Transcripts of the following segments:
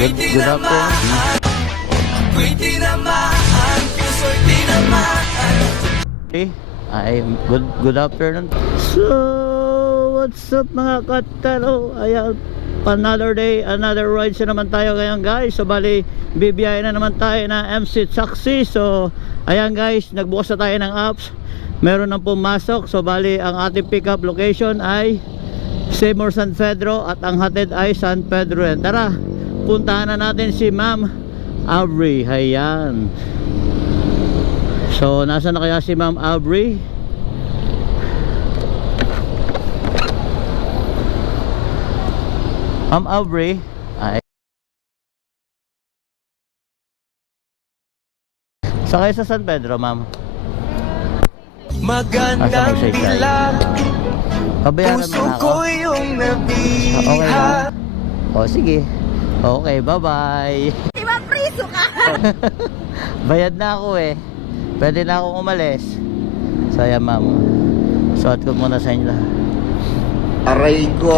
Good afternoon. Ako'y tinamaan, puso'y tinamaan. Ay, good afternoon. So, what's up mga katalo? Ayan, another day, another ride na naman tayo ngayon guys. So, bali, bibiyahin na naman tayo na MC Taxi. So, ayan guys, nagbukas na tayo ng apps. Meron nang pumasok. So, bali, ang ating pickup location ay Seymour San Pedro at ang hatid ay San Pedro. Tara, puntahan na natin si Ma'am Aubrey. Ayan. So, nasa na kaya si Ma'am Aubrey? Ma'am Aubrey ay sakay sa San Pedro, ma'am. Magandang dilag, puso ko yung nabiha. O sige. Okay, bye-bye. Di ba priso ka? Bayad na ako eh. Pwede na akong umalis. So ayan ma'am, suot ko muna sa inyo. Aray ko.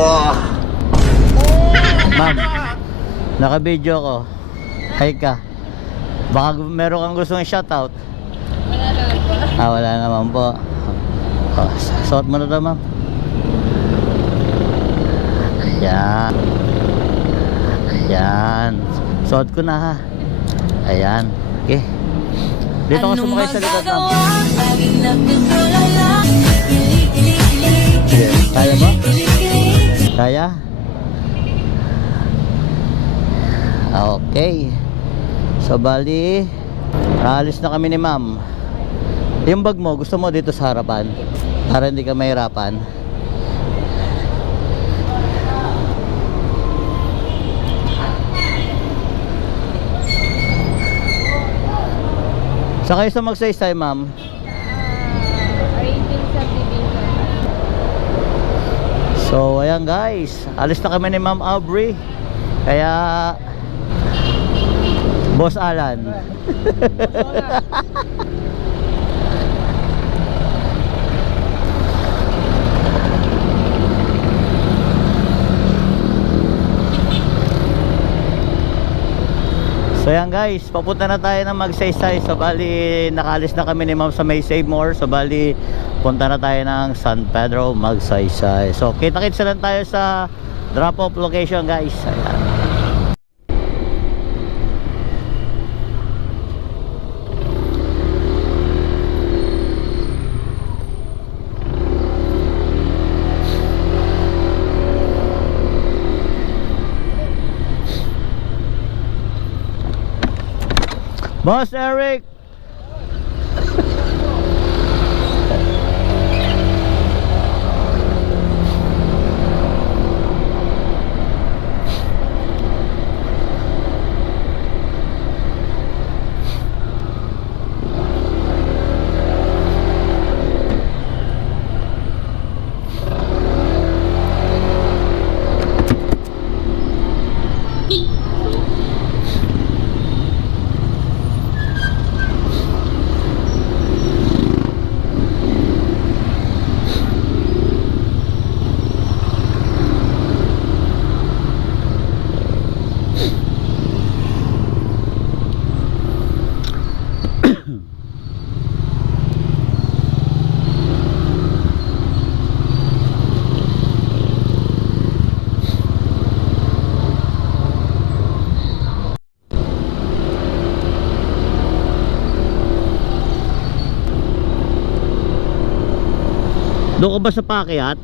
Ma'am, naka-video ko. Hi ka. Baka meron kang gustong shoutout. Wala naman po. Wala naman po. Suot mo na to ma'am. Ayan. Ayan. Suot ko na ha. Ayan. Okay. Dito ko sumakay sa likod ma'am. Sige. Kaya mo? Kaya? Okay. So bali, alis na kami ni ma'am. Yung bag mo, gusto mo dito sa harapan para hindi ka mahirapan. Sa kayo sa magsaysay ma'am? Rating sa bibingka. So ayan guys, alis na kami ni Ma'am Aubrey. Kaya Boss Alan. So yan guys, papunta na tayo ng magsaysay. So bali, nakalis na kami ni ma'am sa may Seymour. So bali, punta na tayo ng San Pedro, magsaysay. So kita-kits lang tayo sa drop-off location guys. Ayan. Boss Eric. Doon ka ba sa Pakyat?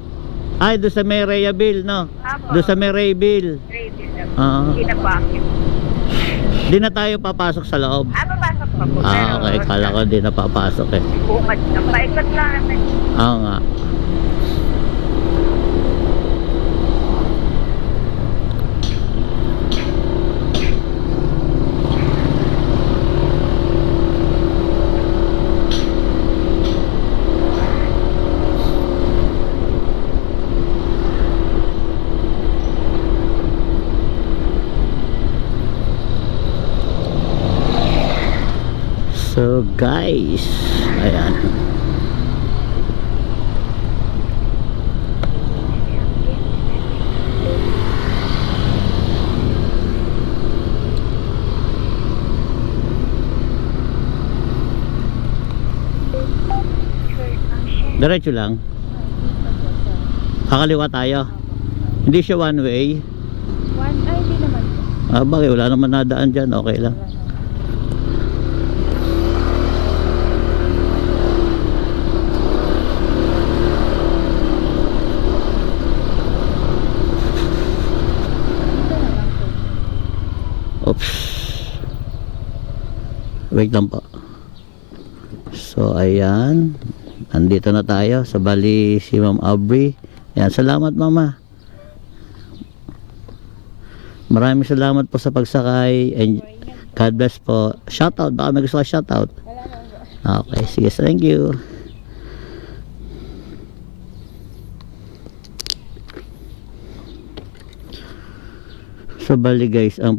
Ay, doon sa may Rayaville, no? Doon sa may Rayaville. Hindi na po akin. Di na tayo papasok sa loob. Papasok pa po. Okay, kala ko di na papasok eh. Bukad na. Paikot lang naman. Oo nga. So guys, ayan. Diretso lang. Kakaliwa tayo. Hindi siya one way. Hindi naman po. Bagay, wala naman nadaan dyan. Okay lang. Oops. Wait lang po. So, ayan. Andito na tayo sa bali si Ma'am Aubrey. Ayan, salamat mama. Maraming salamat po sa pagsakay. And God bless po. Shoutout. Baka may gusto ka shoutout. Okay, sige. Thank you. So, bali guys, ang